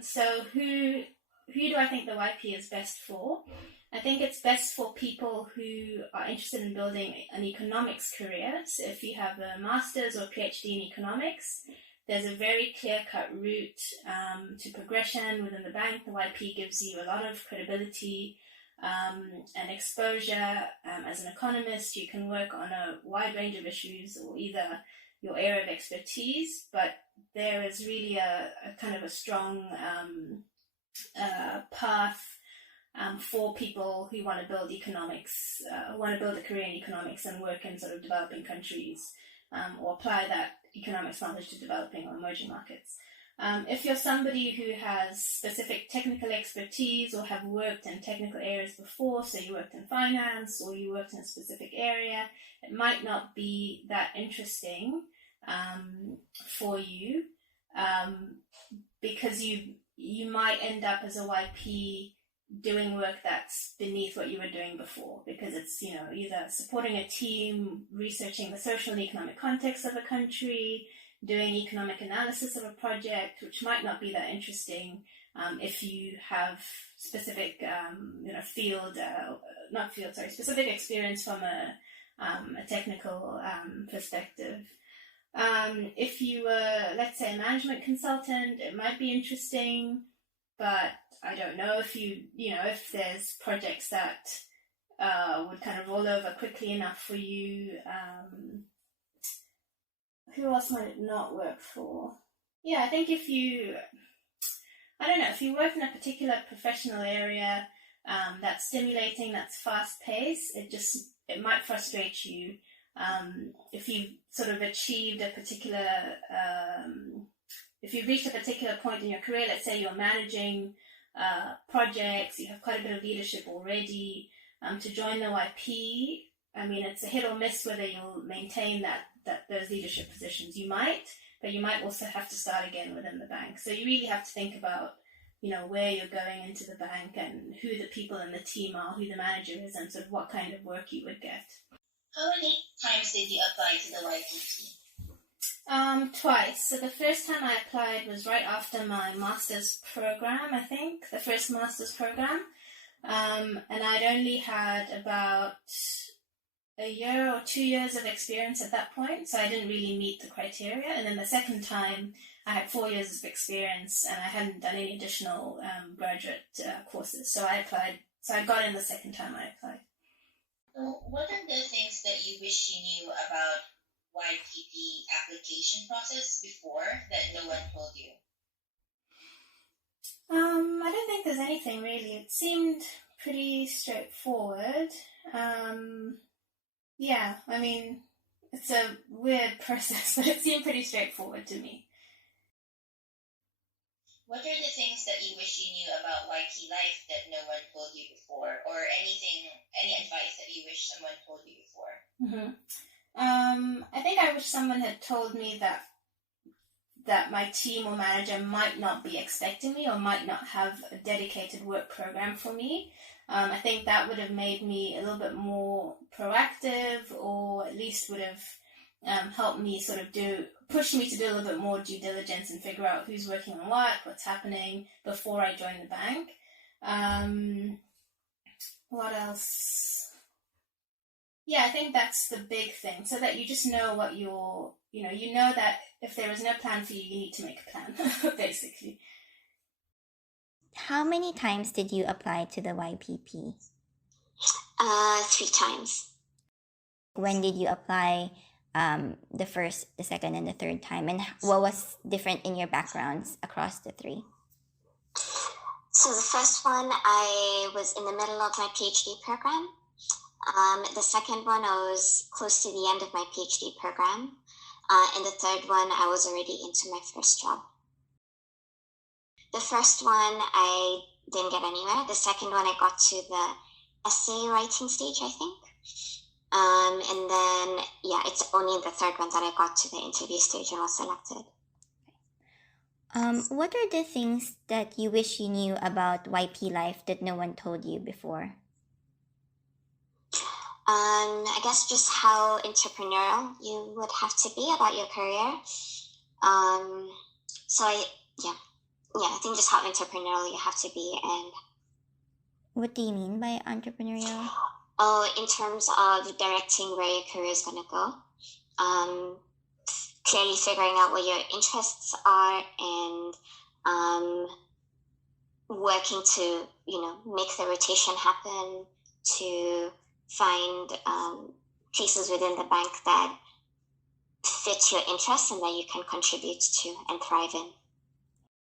So who do I think the YP is best for? I think it's best for people who are interested in building an economics career. So if you have a master's or PhD in economics, there's a very clear-cut route to progression within the bank. The YP gives you a lot of credibility and exposure. As an economist, you can work on a wide range of issues or either your area of expertise, but there is really a kind of a strong path for people who want to build economics, want to build a career in economics and work in sort of developing countries, or apply that economics knowledge to developing or emerging markets. If you're somebody who has specific technical expertise or have worked in technical areas before, so you worked in finance or you worked in a specific area, it might not be that interesting for you, because you might end up as a YP doing work that's beneath what you were doing before, because it's, either supporting a team, researching the social and economic context of a country, doing economic analysis of a project, which might not be that interesting if you have specific, specific experience from a technical perspective. If you were, let's say, a management consultant, it might be interesting, but I don't know if there's projects that would kind of roll over quickly enough for you. Who else might it not work for? Yeah, I think if you work in a particular professional area that's stimulating, that's fast-paced, it might frustrate you. If you've sort of achieved a particular, if you've reached a particular point in your career, let's say you're managing projects, you have quite a bit of leadership already, to join the YP, it's a hit or miss whether you'll maintain those leadership positions. You might, but you might also have to start again within the bank. So you really have to think about, where you're going into the bank and who the people in the team are, who the manager is, and sort of what kind of work you would get. How many times did you apply to the YPP? Twice. So the first time I applied was right after my master's program, I think, the first master's program. And I'd only had about a year or 2 years of experience at that point, so I didn't really meet the criteria. And then the second time, I had 4 years of experience and I hadn't done any additional graduate courses. So I applied. So I got in the second time I applied. So what are the things that you wish you knew about YPP application process before that no one told you? I don't think there's anything really. It seemed pretty straightforward. Yeah, it's a weird process, but it seemed pretty straightforward to me. What are the things that you wish you knew about YP life that no one told you before, or any advice that you wish someone told you before? Mm-hmm. I think I wish someone had told me that my team or manager might not be expecting me or might not have a dedicated work program for me. I think that would have made me a little bit more proactive, or at least would have helped me sort of push me to do a little bit more due diligence and figure out who's working on what's happening before I join the bank. What else? Yeah, I think that's the big thing, so that you just know what you know that if there is no plan for you, you need to make a plan, basically. How many times did you apply to the YPP? 3 times. When did you apply the first, the second, and the third time? And what was different in your backgrounds across the 3? So the first one, I was in the middle of my PhD program. The second one, I was close to the end of my PhD program. And the third one, I was already into my first job. The first one, I didn't get anywhere. The second one, I got to the essay writing stage, I think. And then, it's only the third one that I got to the interview stage and was selected. What are the things that you wish you knew about YP life that no one told you before? I guess just how entrepreneurial you would have to be about your career. yeah, I think just how entrepreneurial you have to be. And What do you mean by entrepreneurial? in terms of directing where your career is going to go, clearly figuring out what your interests are and working to, make the rotation happen, to find pieces within the bank that fit your interests and that you can contribute to and thrive in.